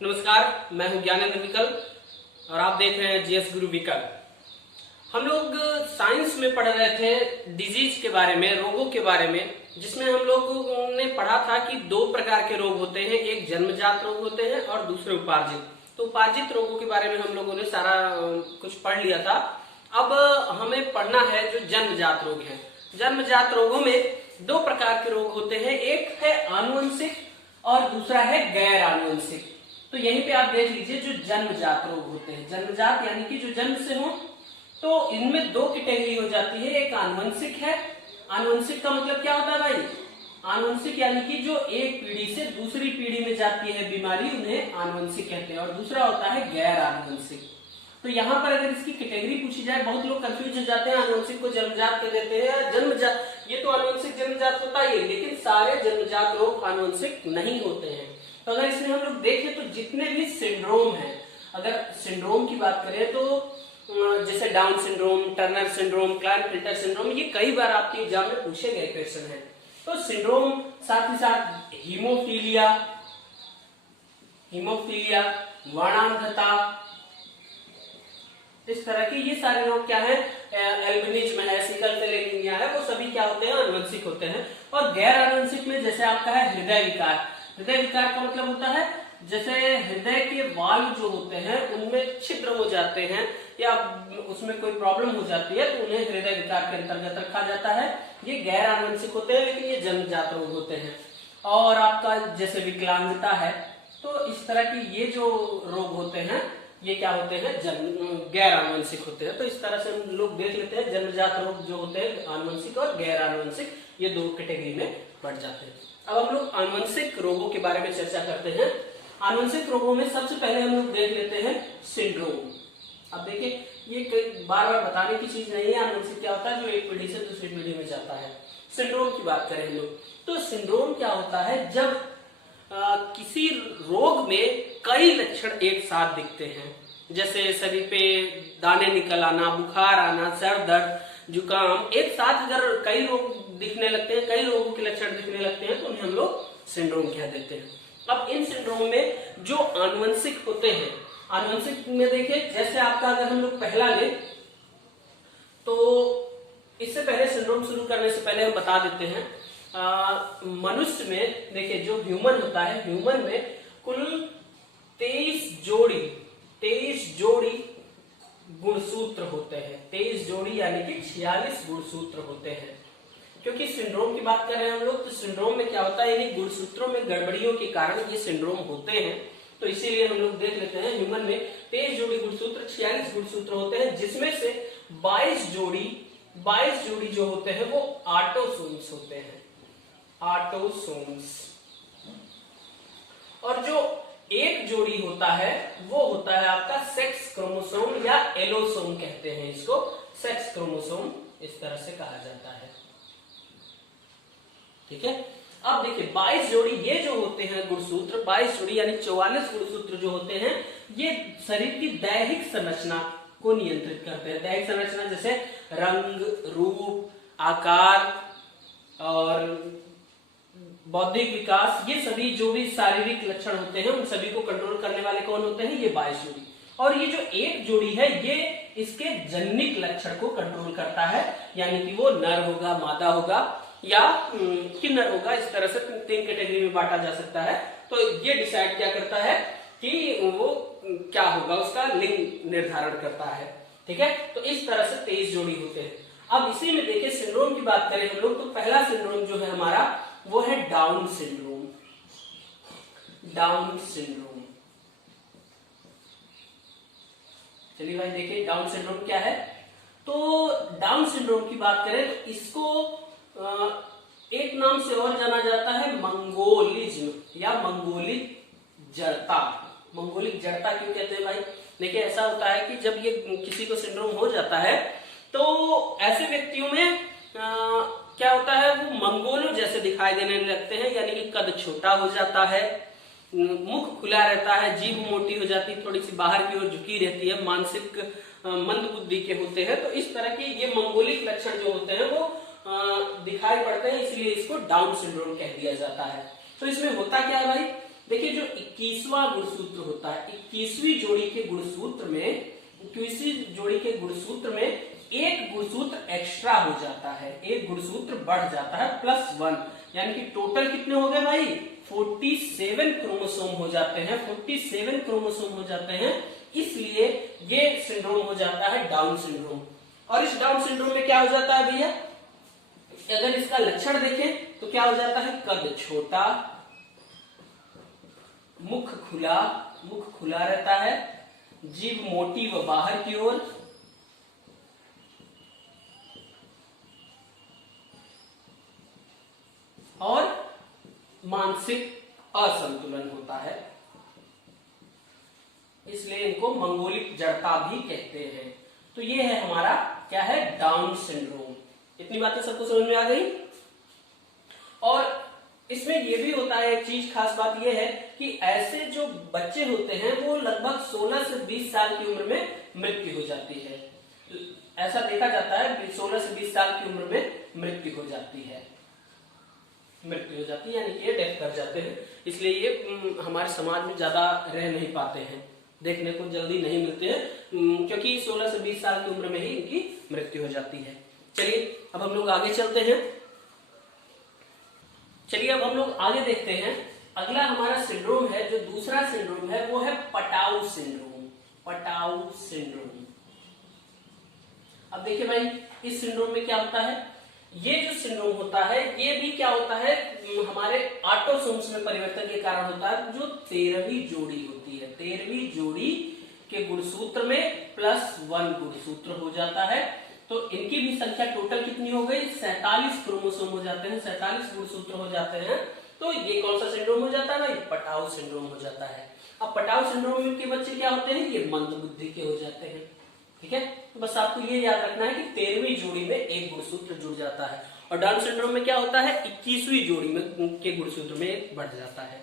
नमस्कार, मैं हूं ज्ञानेंद्र विकल्प और आप देख रहे हैं जीएस गुरु विकल्प। हम लोग साइंस में पढ़ रहे थे डिजीज के बारे में, रोगों के बारे में, जिसमें हम लोगों ने पढ़ा था कि दो प्रकार के रोग होते हैं, एक जन्मजात रोग होते हैं और दूसरे उपार्जित। तो उपार्जित रोगों के बारे में हम लोगों ने सारा कुछ पढ़ लिया था। अब हमें पढ़ना है जो जन्मजात रोग है। जन्मजात रोगों में दो प्रकार के रोग होते हैं, एक है आनुवंशिक और दूसरा है गैर आनुवंशिक। तो यहीं पे आप देख लीजिए जो जन्मजात रोग होते हैं, जन्मजात यानी कि जो जन्म से हो, तो इनमें दो कैटेगरी हो जाती है। एक आनुवंशिक है। आनुवंशिक का मतलब क्या होता है भाई? आनुवंशिक यानी कि जो एक पीढ़ी से दूसरी पीढ़ी में जाती है बीमारी, उन्हें आनुवंशिक कहते हैं। और दूसरा होता है गैर आनुवंशिक। तो यहाँ पर अगर इसकी कैटेगरी पूछी जाए, बहुत लोग कंफ्यूज हो जाते हैं, आनुवंशिक को जन्मजात कह देते हैं या जन्मजात। ये तो आनुवंशिक जन्मजात होता ही है, लेकिन सारे जन्मजात रोग आनुवंशिक नहीं होते हैं। तो अगर इसमें हम लोग देखें तो जितने भी सिंड्रोम हैं, अगर सिंड्रोम की बात करें तो जैसे Down syndrome, Turner syndrome, Klinefelter syndrome, ये कई बार आपके एग्जाम में पूछे गए क्वेश्चन हैं। तो सिंड्रोम, साथ ही साथ हीमोफीलिया, वर्णांधता, इस तरह के ये सारे रोग क्या है, एल्बिनिज्म है, सिकल सेल एनीमिया है, वो सभी क्या होते हैं? आनुवंशिक होते हैं। और गैर आनुवंशिक में जैसे आपका है हृदय विकार। हृदय विकार का मतलब होता है जैसे हृदय के वाल्व जो होते हैं उनमें छिद्र हो जाते हैं या उसमें कोई प्रॉब्लम हो जाती है, तो उन्हें हृदय विकार के अंतर्गत रखा जाता है। ये गैर आनुवंशिक होते हैं, लेकिन ये जन्मजात रोग होते हैं। और आपका जैसे विकलांगता है, तो इस तरह की ये जो रोग होते हैं ये क्या होते हैं? गैर आनुवंशिक होते हैं। तो इस तरह से हम लोग देख लेते हैं जन्मजात रोग जो होते हैं आनुवंशिक और गैर आनुवंशिक, ये दो कैटेगरी में बढ़ जाते हैं। अब हम लोग आनुवंशिक रोगों के बारे में चर्चा करते हैं। आनुवंशिक रोगों में सबसे पहले हम लोग देख लेते हैं सिंड्रोम। अब देखिए, ये बार बार बताने की चीज नहीं है आनुवंशिक क्या होता है, जो एक पीढ़ी से दूसरी पीढ़ी में जाता है। सिंड्रोम की बात करें हम लोग, तो सिंड्रोम क्या होता है? जब किसी रोग में कई लक्षण एक साथ दिखते हैं, जैसे शरीर पे दाने निकल आना, बुखार आना, सर दर्द, जुकाम, एक साथ अगर कई रोग दिखने लगते हैं, कई रोगों के लक्षण दिखने लगते हैं, तो उन्हें हम लोग सिंड्रोम कह देते हैं। अब इन सिंड्रोम में जो आनुवंशिक होते हैं, आनुवंशिक में देखिए जैसे आपका अगर हम लोग पहला ले, तो इससे पहले सिंड्रोम शुरू करने से पहले हम बता देते हैं मनुष्य में देखिए जो ह्यूमन होता है, ह्यूमन में कुल 23 जोड़ी गुणसूत्र होते हैं। 23 जोड़ी यानी कि 46 गुणसूत्र होते हैं। क्योंकि सिंड्रोम की बात कर रहे हैं हम लोग, तो सिंड्रोम में क्या होता है, यानी गुणसूत्रों में गड़बड़ियों के कारण ये सिंड्रोम होते हैं। तो इसीलिए हम लोग देख लेते हैं ह्यूमन में 23 जोड़ी गुणसूत्र, 46 गुणसूत्र होते हैं, जिसमें से 22 जोड़ी जो होते हैं वो ऑटोसोम्स होते हैं, ऑटोसोम्स। और जो एक जोड़ी होता है वो होता है आपका सेक्स क्रोमोसोम या एलोसोम कहते हैं इसको, सेक्स क्रोमोसोम इस तरह से कहा जाता है। ठीक है। अब देखिए 22 जोड़ी ये जो होते हैं गुणसूत्र, 22 जोड़ी यानी 44 गुणसूत्र जो होते हैं, ये शरीर की दैहिक संरचना को नियंत्रित करते हैं। दैहिक संरचना जैसे रंग, रूप, आकार और बौद्धिक विकास, ये सभी जो भी शारीरिक लक्षण होते हैं उन सभी को कंट्रोल करने वाले कौन होते हैं? ये 22 जोड़ी। और ये जो एक जोड़ी है ये इसके जनिक लक्षण को कंट्रोल करता है, यानी कि वो नर होगा, मादा होगा या किन्नर होगा। इस तरह से 3 कैटेगरी में बांटा जा सकता है। तो ये डिसाइड क्या करता है कि वो क्या होगा, उसका लिंग निर्धारण करता है। ठीक है। तो इस तरह से 23 जोड़ी होते हैं। अब इसी में देखिए सिंड्रोम की बात करें हम लोग, तो पहला सिंड्रोम जो है हमारा वो है डाउन सिंड्रोम। डाउन सिंड्रोम, चलिए भाई देखिए डाउन सिंड्रोम क्या है। तो डाउन सिंड्रोम की बात करें तो इसको एक नाम से और जाना जाता है मंगोलिज्म या मंगोलिक जड़ता। मंगोलिक जड़ता क्यों कहते हैं भाई? देखिए ऐसा होता है कि जब ये किसी को सिंड्रोम हो जाता है तो ऐसे व्यक्तियों में क्या होता है, वो मंगोलों जैसे दिखाई देने लगते हैं, यानी कि कद छोटा हो जाता है, मुख खुला रहता है, जीभ मोटी हो जाती है, थोड़ी सी बाहर की ओर झुकी रहती है, मानसिक मंद बुद्धि के होते हैं। तो इस तरह की ये मंगोलिक लक्षण जो होते हैं वो दिखाई पड़ते हैं, इसलिए इसको डाउन सिंड्रोम कह दिया जाता है। तो इसमें होता क्या है भाई, देखिए जो 21वां गुणसूत्र होता है, 21वीं जोड़ी के गुणसूत्र में, 21वीं जोड़ी के गुणसूत्र में एक गुणसूत्र एक्स्ट्रा हो जाता है, एक गुणसूत्र बढ़ जाता है +1, यानी कि टोटल कितने हो गए भाई 47 क्रोमोसोम हो जाते हैं, 47 क्रोमोसोम हो जाते हैं। इसलिए ये सिंड्रोम हो जाता है डाउन सिंड्रोम। और इस डाउन सिंड्रोम में क्या हो जाता है भैया, अगर इसका लक्षण देखें तो क्या हो जाता है, कद छोटा, मुख खुला रहता है, जीभ मोटी व बाहर की ओर, और मानसिक असंतुलन होता है, इसलिए इनको मंगोलिक जड़ता भी कहते हैं। तो ये है हमारा क्या है, डाउन सिंड्रोम। इतनी बातें सबको समझ में आ गई। और इसमें ये भी होता है, एक चीज खास बात ये है कि ऐसे जो बच्चे होते हैं वो लगभग 16 से 20 साल की उम्र में मृत्यु हो जाती है। ऐसा देखा जाता है 16 से 20 साल की उम्र में मृत्यु हो जाती है, यानी कि ये डेथ कर जाते हैं। इसलिए ये हमारे समाज में ज्यादा रह नहीं पाते हैं, देखने को जल्दी नहीं मिलते हैं, क्योंकि 16 से 20 साल की उम्र में ही इनकी मृत्यु हो जाती है। चलिए अब हम लोग आगे चलते हैं। चलिए अब हम लोग आगे देखते हैं। अगला हमारा सिंड्रोम है, जो दूसरा सिंड्रोम है वो है पटाऊ सिंड्रोम। Patau syndrome. अब देखिए भाई इस सिंड्रोम में क्या होता है, ये जो सिंड्रोम होता है ये भी क्या होता है, हमारे ऑटोसोम्स में परिवर्तन के कारण होता है। जो 13वीं जोड़ी होती है, 13वीं जोड़ी के गुणसूत्र में +1 गुणसूत्र हो जाता है। तो इनकी भी संख्या टोटल कितनी हो गई, 47 क्रोमोसोम हो जाते हैं, 47 गुणसूत्र हो जाते हैं। तो ये कौन सा सिंड्रोम हो जाता है भाई, पटाऊ सिंड्रोम हो जाता है। अब पटाऊ सिंड्रोम के बच्चे क्या होते हैं, ये मंद बुद्धि के हो जाते हैं। ठीक है, तो बस आपको ये याद रखना है कि 13वीं जोड़ी में एक गुणसूत्र जुड़ जाता है। और डाउन सिंड्रोम में क्या होता है, 21वीं जोड़ी में के गुणसूत्र में एक बढ़ जाता है।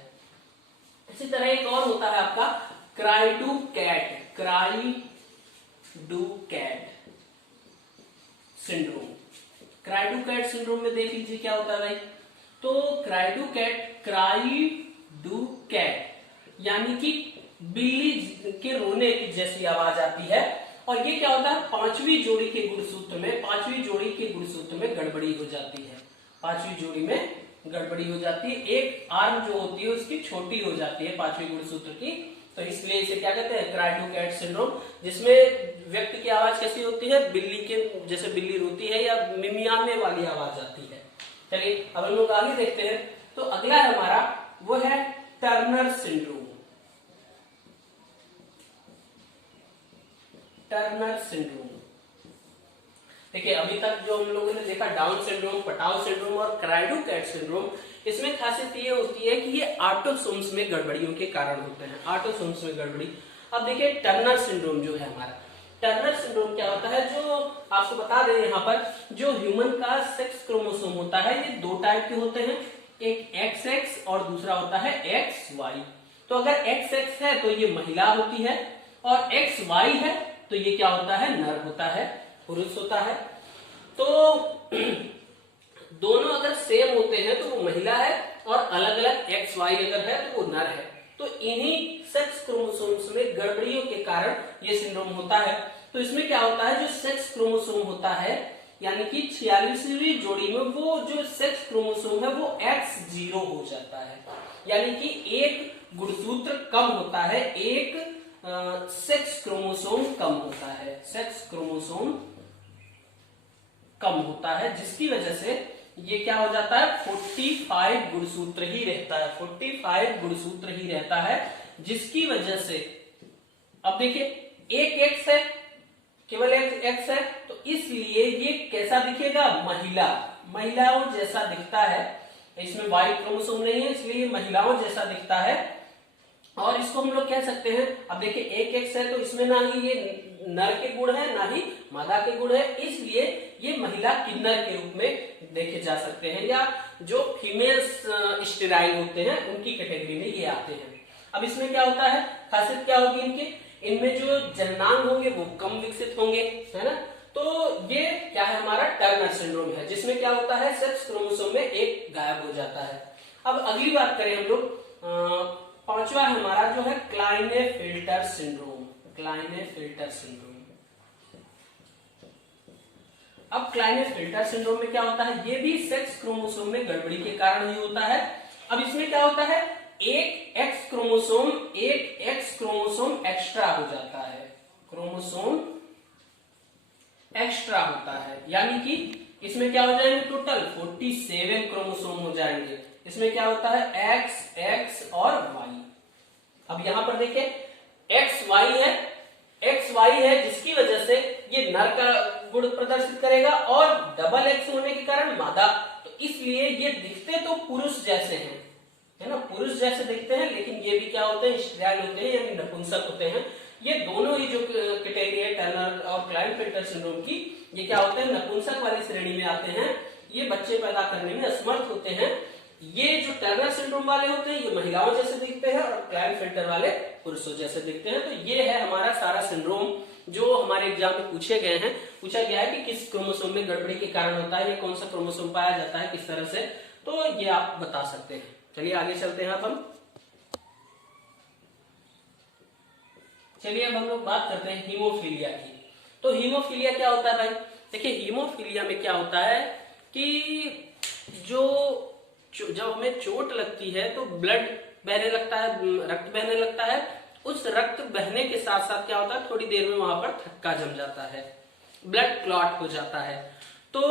इसी तरह एक और होता है आपका क्राइडू कैट सिंड्रोम। क्राइडू कैट सिंड्रोम में देख लीजिए क्या होता है भाई, तो क्राइडू कैट यानी कि बिल्ली के रोने की जैसी आवाज आती है। और ये क्या होता है, 5वीं जोड़ी के गुणसूत्र में, 5वीं जोड़ी के गुणसूत्र में गड़बड़ी हो जाती है, 5वीं जोड़ी में गड़बड़ी हो जाती है। एक आर्म जो होती है उसकी छोटी हो जाती है 5वीं गुणसूत्र की, तो इसलिए इसे क्या कहते हैं, क्राइडू कैट सिंड्रोम, जिसमें व्यक्ति की आवाज कैसी होती है, बिल्ली के जैसे बिल्ली रोती है या मिमियाने वाली आवाज आती है। चलिए अब हम लोग आगे देखते हैं। तो अगला है हमारा वो है टर्नर सिंड्रोम। टर्नर सिंड्रोम देखिए, अभी तक जो हम लोगों ने देखा डाउन सिंड्रोम, पटाऊ सिंड्रोम और क्राइडू कैट सिंड्रोम, इसमें खासियत ये होती है कि ये ऑटोसोम्स में गड़बड़ियों के कारण होते हैं, ऑटोसोम्स में गड़बड़ी। अब देखिए टर्नर सिंड्रोम जो है हमारा, टर्नर सिंड्रोम क्या होता है, जो आपको बता दें यहाँ पर, जो ह्यूमन का सेक्स क्रोमोसोम होता है ये 2 टाइप के होते हैं, एक XX और दूसरा होता है XY। तो अगर XX है तो ये महिला होती है, और XY है तो ये क्या होता है, नर होता है, पुरुष होता है। तो दोनों अगर सेम होते हैं तो वो महिला है, और अलग अलग XY अगर है तो वो नर है। तो इन्हीं सेक्स क्रोमोसोम्स में गड़बड़ियों के कारण ये सिंड्रोम होता है। तो इसमें क्या होता है, जो सेक्स क्रोमोसोम होता है यानी कि 46वीं जोड़ी में वो जो सेक्स क्रोमोसोम है वो X0 हो जाता है, यानी कि एक गुणसूत्र कम होता है, एक सेक्स क्रोमोसोम कम होता है, सेक्स क्रोमोसोम कम होता है, जिसकी वजह से ये क्या हो जाता है, 45 गुणसूत्र ही रहता है, 45 गुणसूत्र ही रहता है, जिसकी वजह से अब देखिए एक X है, केवल एक X है, तो इसलिए ये कैसा दिखेगा, महिलाओं जैसा दिखता है। इसमें Y क्रोमोसोम नहीं है, इसलिए महिलाओं जैसा दिखता है। और इसको हम लोग कह सकते हैं, अब देखिए एक X है तो इसमें ना ही ये नर के गुण है ना ही मादा के गुण है, इसलिए ये महिला किन्नर के रूप में देखे जा सकते हैं, या जो फीमेल्स स्टेराइल होते हैं उनकी कैटेगरी में ये आते हैं। अब इसमें क्या होता है, खासियत क्या होगी इनके, इनमें जो जननांग होंगे वो कम विकसित होंगे, है ना। तो ये क्या है, हमारा टर्नर सिंड्रोम है, जिसमें क्या होता है, सेक्स क्रोमोसोम में एक गायब हो जाता है। अब अगली बात करें हम लोग पांचवा है हमारा जो है क्लाइनेफिल्टर सिंड्रोम। क्लाइनेफिल्टर सिंड्रोम। अब क्लाइनेफिल्टर सिंड्रोम में क्या होता है, ये भी सेक्स क्रोमोसोम में गड़बड़ी के कारण ही होता है। अब इसमें क्या होता है, एक एक्स क्रोमोसोम एक्स्ट्रा हो जाता है, क्रोमोसोम एक्स्ट्रा होता है, यानी कि इसमें क्या हो जाएंगे, टोटल 47 क्रोमोसोम हो जाएंगे। इसमें क्या होता है, एक्स, एक्स और वाई। अब यहां पर देखिए एक्स वाई है जिसकी वजह से ये नर का गुण प्रदर्शित करेगा और डबल एक्स होने के कारण मादा। तो इसलिए ये दिखते तो पुरुष जैसे हैं, है ना, पुरुष जैसे दिखते हैं, लेकिन ये भी क्या होते हैं, स्त्रीलिंग होते हैं, यानी नपुंसक होते हैं। ये दोनों ही जो कैटेगरी है टर्नर और क्लाइनेफिल्टर सिंड्रोम की, ये क्या होते हैं, नपुंसक वाली श्रेणी में आते हैं। ये बच्चे पैदा करने में असमर्थ होते हैं। ये जो टर्नर सिंड्रोम वाले होते हैं ये महिलाओं जैसे दिखते हैं और क्लाइनेफिल्टर वाले पुरुषों जैसे दिखते हैं। तो ये है हमारा सारा सिंड्रोम जो हमारे एग्जाम में पूछा गया है कि किस क्रोमोसोम में गड़बड़ी के कारण होता है, ये कौन सा क्रोमोसोम पाया जाता है, किस तरह से, तो ये आप बता सकते हैं। चलिए आगे चलते हैं। अब हम लोग बात करते हैं हीमोफीलिया की। तो हीमोफीलिया क्या होता है भाई, देखिए हीमोफीलिया में क्या होता है कि जब हमें चोट लगती है तो ब्लड बहने लगता है, रक्त बहने लगता है। उस रक्त बहने के साथ साथ क्या होता है, थोड़ी देर में वहां पर थक्का जम जाता है, ब्लड क्लॉट हो जाता है। तो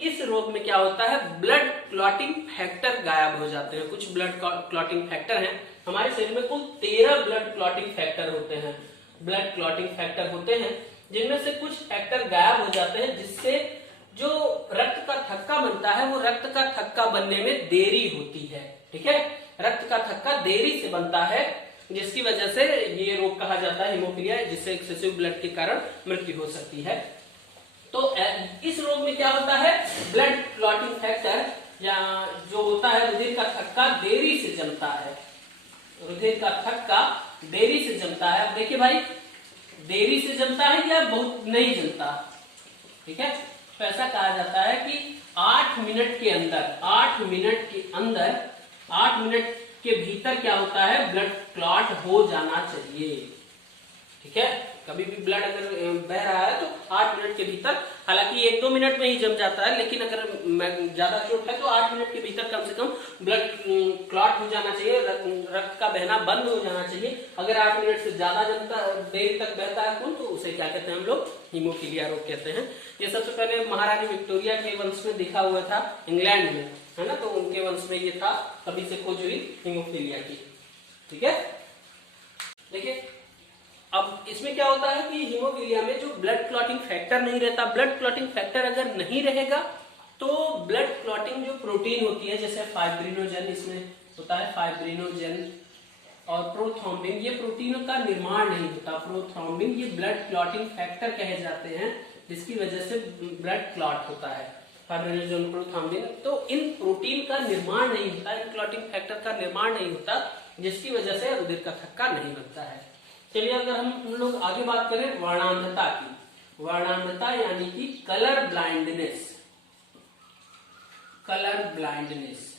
इस रोग में क्या होता है, ब्लड क्लॉटिंग फैक्टर गायब हो जाते हैं। कुछ ब्लड क्लॉटिंग फैक्टर हैं हमारे शरीर में, कुल 13 ब्लड क्लॉटिंग फैक्टर होते हैं, ब्लड क्लॉटिंग फैक्टर होते हैं, जिनमें से कुछ फैक्टर गायब हो जाते हैं, जिससे जो रक्त का थक्का बनता है वो रक्त का थक्का बनने में देरी होती है। ठीक है, रक्त का थक्का देरी से बनता है, जिसकी वजह से ये रोग कहा जाता है हीमोफीलिया, जिससे एक्सेसिव ब्लड के कारण मृत्यु हो सकती है। तो इस रोग में क्या होता है, ब्लड क्लॉटिंग फैक्टर या जो होता है रुधिर का थक्का देरी से जमता है, रुधिर का थक्का देरी से जमता है। अब देखिए भाई, देरी से जमता है या बहुत नहीं जमता, ठीक है, तो ऐसा कहा जाता है कि 8 मिनट के भीतर क्या होता है, ब्लड क्लॉट हो जाना चाहिए। ठीक है, कभी भी ब्लड अगर बह रहा है तो 8 मिनट के भीतर, हालांकि 1-2 मिनट में ही जम जाता है, लेकिन अगर ज्यादा चोट है तो 8 मिनट के भीतर कम से कम ब्लड क्लॉट हो जाना चाहिए, रक्त का बहना बंद हो जाना चाहिए। अगर 8 मिनट से ज्यादा देर तक बहता है खून तो उसे क्या कहते हैं हम लोग, हीमोफीलिया रोग कहते हैं। ये सबसे पहले महारानी विक्टोरिया के वंश में दिखा हुआ था, इंग्लैंड में, है ना, तो उनके वंश में ये था, तभी से खोज हुई हीमोफीलिया की। ठीक है, देखिए अब इसमें क्या होता है कि हीमोफीलिया में जो ब्लड क्लॉटिंग फैक्टर नहीं रहता, ब्लड क्लॉटिंग फैक्टर अगर नहीं रहेगा तो ब्लड क्लॉटिंग जो प्रोटीन होती है, जैसे फाइब्रिनोजन इसमें होता है, फाइब्रिनोजन और प्रोथ्रोम्बिन, ये प्रोटीनों का निर्माण नहीं होता। प्रोथ्रोम्बिन ये ब्लड क्लॉटिंग फैक्टर कहे जाते हैं, जिसकी वजह से ब्लड क्लॉट होता है, फाइब्रिनोजन, प्रोथ्रोम्बिन। तो इन प्रोटीन का निर्माण नहीं होता, इन क्लॉटिंग फैक्टर का निर्माण नहीं होता, जिसकी वजह से रुधिर का थक्का नहीं बनता है। चलिए अगर हम लोग आगे बात करें वर्णांधता की, वर्णांधता यानी कि कलर ब्लाइंडनेस, कलर ब्लाइंडनेस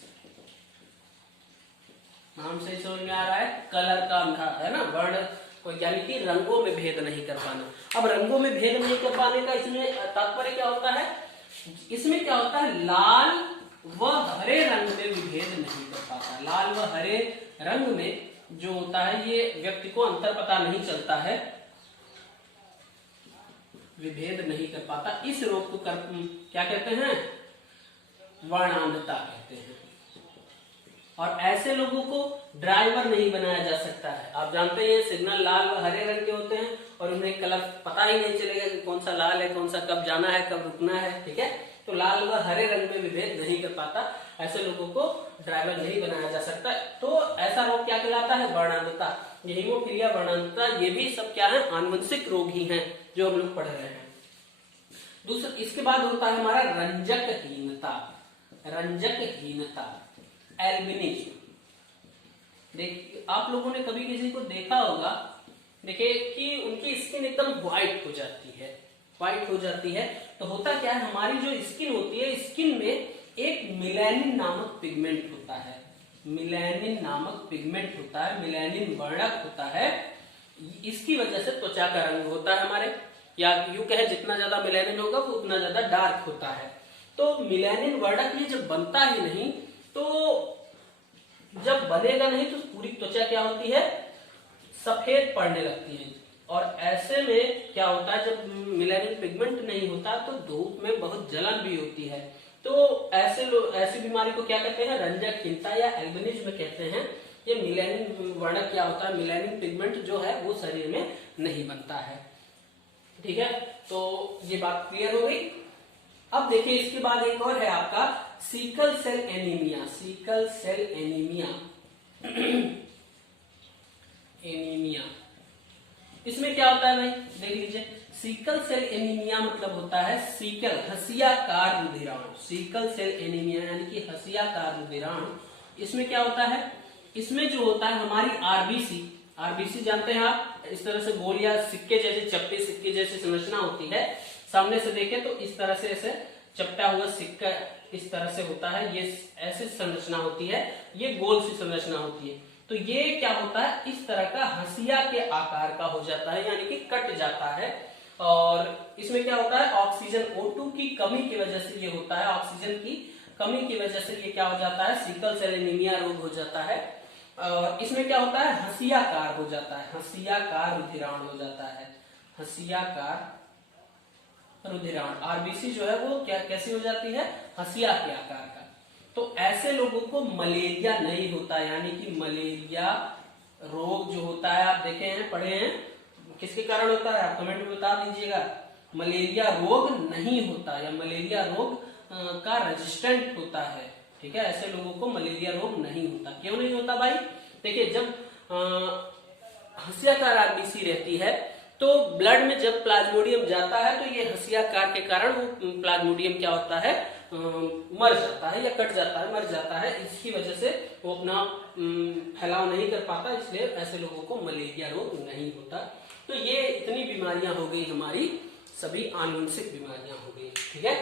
नाम से समझ में आ रहा है, कलर का अंधा, है ना, वर्ण यानी कि रंगों में भेद नहीं कर पाना। अब रंगों में भेद नहीं कर पाने का इसमें तात्पर्य क्या होता है, इसमें क्या होता है, लाल व हरे रंग में विभेद नहीं कर पाता। लाल व हरे रंग में जो होता है ये व्यक्ति को अंतर पता नहीं चलता है, विभेद नहीं कर पाता। इस रोग को क्या कहते हैं, वर्णांधता कहते हैं। और ऐसे लोगों को ड्राइवर नहीं बनाया जा सकता है। आप जानते हैं सिग्नल लाल व हरे रंग के होते हैं और उन्हें कलर पता ही नहीं चलेगा कि कौन सा लाल है, कौन सा कब जाना है, कब रुकना है। ठीक है, तो लाल व हरे रंग में विभेद नहीं कर पाता, ऐसे लोगों को ड्राइवर नहीं बनाया जा सकता। तो ऐसा रोग क्या कहलाता है, वर्णांधता। ये हीमोफीलिया, वर्णांधता, ये भी सब क्या है, आनुवंशिक रोग ही हैं जो हम लोग पढ़ रहे हैं। दूसरा इसके बाद होता है हमारा रंजकहीनता, रंजकहीनता, एल्बिनिज्म। देखिए आप लोगों ने कभी किसी को देखा होगा, देखिए कि उनकी स्किन एकदम व्हाइट हो जाती है, व्हाइट हो जाती है। तो होता क्या है, हमारी जो स्किन होती है, स्किन में एक मेलानिन नामक पिगमेंट होता है, मिलेनिन नामक पिगमेंट होता है, मिलेनिन वर्णक होता है, इसकी वजह से त्वचा का रंग होता है हमारे, या यूं कहे जितना ज्यादा मिलेनिन होगा वो उतना ज्यादा डार्क होता है। तो मिलेनिन वर्णक ये जब बनता ही नहीं, तो जब बनेगा नहीं तो पूरी त्वचा क्या होती है, सफेद पड़ने लगती है। और ऐसे में क्या होता है, जब मिलेनिन पिगमेंट नहीं होता तो धूप में बहुत जलन भी होती है। तो ऐसी बीमारी को क्या कहते हैं, रंजकहीनता या एल्बिनिज्म कहते हैं। ये मिलेनिन वर्णक क्या होता है, मिलेनिन पिगमेंट जो है वो शरीर में नहीं बनता है। ठीक है, तो ये बात क्लियर हो गई। अब देखिए इसके बाद एक और है आपका sickle cell anaemia. Sickle cell anaemia anaemia, इसमें क्या होता है भाई, देख लीजिए। सिकल सेल एनीमिया मतलब होता है सिकल, हसियाकार रुधिराणु। सिकल सेल एनीमिया यानी कि हसियाकार रुधिराणु। इसमें क्या होता है, इसमें जो होता है हमारी आरबीसी, आरबीसी जानते हैं आप, इस तरह से गोल या सिक्के जैसे, चपटे सिक्के जैसी संरचना होती है। सामने से देखें तो इस तरह से ऐसे चपटा हुआ सिक्का इस तरह से होता है, ये ऐसी संरचना होती है, ये गोल सी संरचना होती है। तो ये क्या होता है, इस तरह का हंसिया के आकार का हो जाता है, यानी कि कट जाता है। और इसमें क्या होता है, ऑक्सीजन O2 की कमी की वजह से ये होता है, ऑक्सीजन की कमी की वजह से ये क्या हो जाता है, सिकल सेल एनीमिया रोग हो जाता है। इसमें क्या होता है, हंसियाकार हो जाता है, हंसियाकार रुधिराणु हो जाता है, हंसियाकार रुधिराणु। आरबीसी जो है वो क्या कैसी हो जाती है, हंसिया के आकार का। तो ऐसे लोगों को मलेरिया नहीं होता, यानी कि मलेरिया रोग जो होता है, आप देखे हैं, पढ़े हैं, किसके कारण होता है, आप कमेंट में बता दीजिएगा। मलेरिया रोग नहीं होता, या मलेरिया रोग का रेजिस्टेंट होता है। ठीक है, ऐसे लोगों को मलेरिया रोग नहीं होता। क्यों नहीं होता भाई, देखिए जब हंसियाकार आरबीसी रहती है तो ब्लड में जब प्लाज्मोडियम जाता है तो ये हंसियाकार के कारण वो प्लाज्मोडियम क्या होता है, मर जाता है या कट जाता है, मर जाता है। इसकी वजह से वो अपना फैलाव नहीं कर पाता, इसलिए ऐसे लोगों को मलेरिया रोग नहीं होता। तो ये इतनी बीमारियां हो गई हमारी, सभी आनुवंशिक बीमारियां हो गई। ठीक है,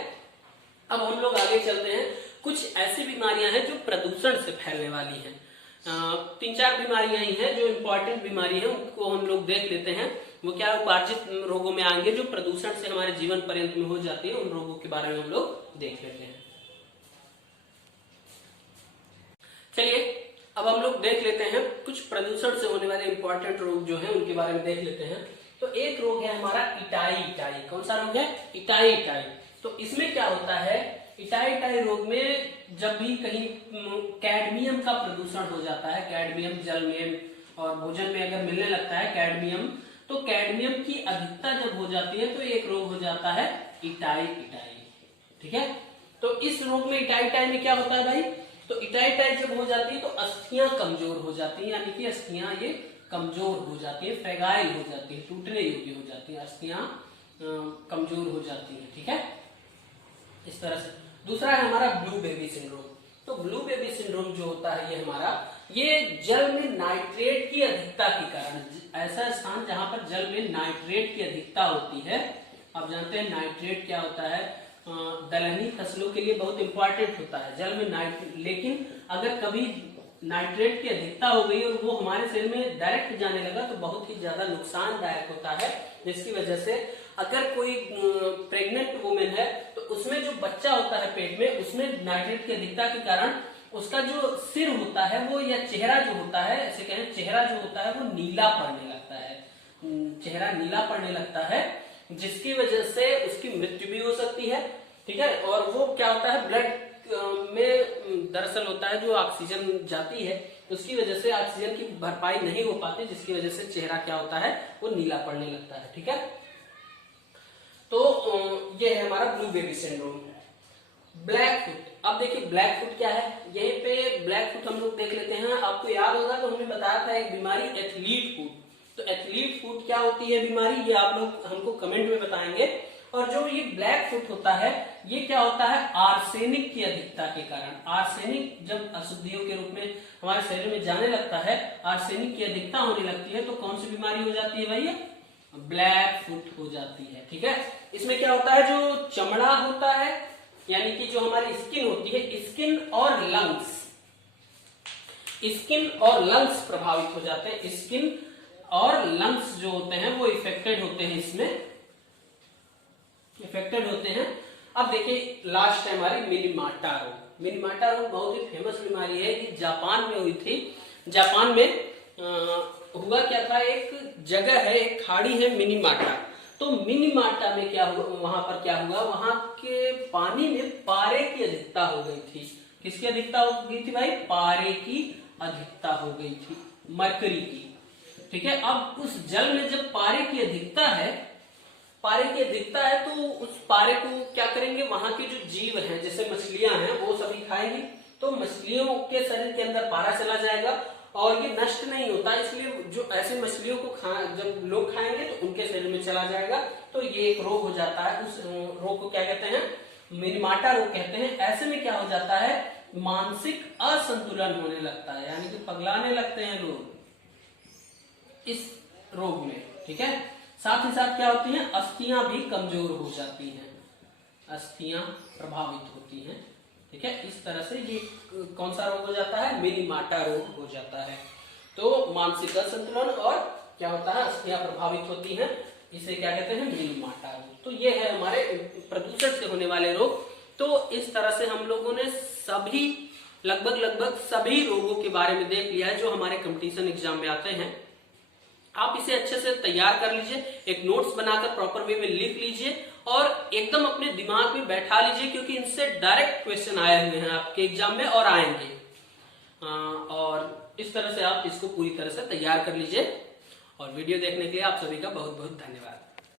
अब हम लोग आगे चलते हैं। कुछ ऐसी बीमारियां हैं जो प्रदूषण से फैलने वाली हैं। 3-4 बीमारियां ही हैं जो इम्पोर्टेंट बीमारी है, उनको हम लोग देख लेते हैं। वो क्या उपार्जित रोगों में आएंगे जो प्रदूषण से हमारे जीवन पर्यंत में हो जाती है, उन रोगों के बारे में हम लोग देख लेते हैं। चलिए अब हम लोग देख लेते हैं कुछ प्रदूषण से होने वाले इंपॉर्टेंट रोग जो हैं उनके बारे में देख लेते हैं। तो एक रोग है हमारा इटाई। कौन सा रोग है, इटाई। तो इसमें क्या होता है, इटाई रोग में जब भी कहीं कैडमियम का प्रदूषण हो जाता है, कैडमियम जल में और भोजन में अगर मिलने लगता है कैडमियम, तो कैडमियम की अधिकता जब हो जाती है तो एक रोग हो जाता है इटाई। ठीक है, तो इस रोग में इटाई में क्या होता है भाई, तो इटाई जब हो जाती है तो अस्थियां कमजोर हो जाती है, यानी कि अस्थियां ये कमजोर हो जाती है, फ्रेगाइल हो जाती है, टूटने योग्य हो जाती है, अस्थियां कमजोर हो जाती है। ठीक है, इस तरह से। दूसरा है हमारा ब्लू बेबी सिंड्रोम। तो ब्लू बेबी सिंड्रोम जो होता है ये हमारा, ये जल में नाइट्रेट की अधिकता के कारण, ऐसा स्थान जहां पर जल में नाइट्रेट की अधिकता होती है। आप जानते हैं नाइट्रेट क्या होता है, दलहनी फसलों के लिए बहुत इंपॉर्टेंट होता है जल में नाइट्रेट। लेकिन अगर कभी नाइट्रेट की अधिकता हो गई और वो हमारे शरीर में डायरेक्ट जाने लगा तो बहुत ही ज्यादा नुकसानदायक होता है, जिसकी वजह से अगर कोई प्रेग्नेंट वुमेन है तो उसमें जो बच्चा होता है पेट में, उसमें नाइट्रेट की अधिकता के कारण उसका जो सिर होता है वो, या चेहरा जो होता है, ऐसे कहें चेहरा जो होता है वो नीला पड़ने लगता है, चेहरा नीला पड़ने लगता है, जिसकी वजह से उसकी मृत्यु भी हो सकती है। ठीक है, और वो क्या होता है, ब्लड में दरअसल होता है जो ऑक्सीजन जाती है उसकी वजह से ऑक्सीजन की भरपाई नहीं हो पाती, जिसकी वजह से चेहरा क्या होता है वो नीला पड़ने लगता है। ठीक है, तो ये है हमारा blue baby syndrome. Black foot, अब देखिए ब्लैक फुट क्या है, यहीं पे ब्लैक फुट हम लोग देख लेते हैं। आपको याद होगा तो हमने बताया था एक बीमारी एथलीट फुट। तो एथलीट फुट क्या होती है बीमारी, ये आप लोग हमको कमेंट में बताएंगे। और जो ये ब्लैक फुट होता है ये क्या होता है, आर्सेनिक की अधिकता के कारण। आर्सेनिक जब अशुद्धियों के रूप में हमारे शरीर में जाने लगता है, आर्सेनिक की अधिकता होने लगती है, तो कौन सी बीमारी हो जाती है भाई, ब्लैक फुट हो जाती है। ठीक है, इसमें क्या होता है, जो चमड़ा होता है यानी कि जो हमारी स्किन होती है, स्किन और लंग्स, स्किन और लंग्स प्रभावित हो जाते हैं, स्किन और लंग्स जो होते हैं वो इफेक्टेड होते हैं, इसमें इफेक्टेड होते हैं। अब देखिए लास्ट है हमारी मिनीमाटा रोग। मिनीमाटा रोग बहुत ही फेमस बीमारी है, ये जापान में हुई थी। जापान में हुआ क्या था, एक जगह है, एक खाड़ी है मिनीमाटा। तो मिनीमाटा में क्या हुआ, वहां पर क्या हुआ, वहां के पानी में पारे की अधिकता हो गई थी। किसकी अधिकता हो गई थी भाई? पारे की अधिकता हो गई थी, मरकरी की। ठीक है, अब उस जल में जब पारे की अधिकता है, पारे की अधिकता है, तो उस पारे को क्या करेंगे, वहां के जो जीव हैं जैसे मछलियां हैं वो सभी खाएंगी, तो मछलियों के शरीर के अंदर पारा चला जाएगा और ये नष्ट नहीं होता, इसलिए जो ऐसे मछलियों को जब लोग खाएंगे तो उनके शरीर में चला जाएगा, तो ये एक रोग हो जाता है। उस रोग को क्या कहते हैं? मिनीमाटा रोग कहते हैं। ऐसे में क्या हो जाता है, मानसिक असंतुलन होने लगता है, यानी कि पगलाने लगते हैं लोग इस रोग में। ठीक है, साथ ही साथ क्या होती हैं, अस्थियां भी कमजोर हो जाती हैं, अस्थियां प्रभावित होती हैं। ठीक है, इस तरह से ये कौन सा रोग हो जाता है? मिनीमाटा रोग हो जाता है। तो मानसिक असंतुलन और क्या होता है, अस्थियां प्रभावित होती हैं, इसे क्या कहते हैं? मिनीमाटा रोग। तो ये है हमारे प्रदूषण से होने वाले रोग। तो इस तरह से हम लोगों ने सभी लगभग सभी रोगों के बारे में देख लिया है जो हमारे कंपटीशन एग्जाम में आते हैं। आप इसे अच्छे से तैयार कर लीजिए, एक नोट्स बनाकर प्रॉपर वे में लिख लीजिए और एकदम अपने दिमाग में बैठा लीजिए, क्योंकि इनसे डायरेक्ट क्वेश्चन आए हुए हैं आपके एग्जाम में और आएंगे। और इस तरह से आप इसको पूरी तरह से तैयार कर लीजिए। और वीडियो देखने के लिए आप सभी का बहुत बहुत धन्यवाद।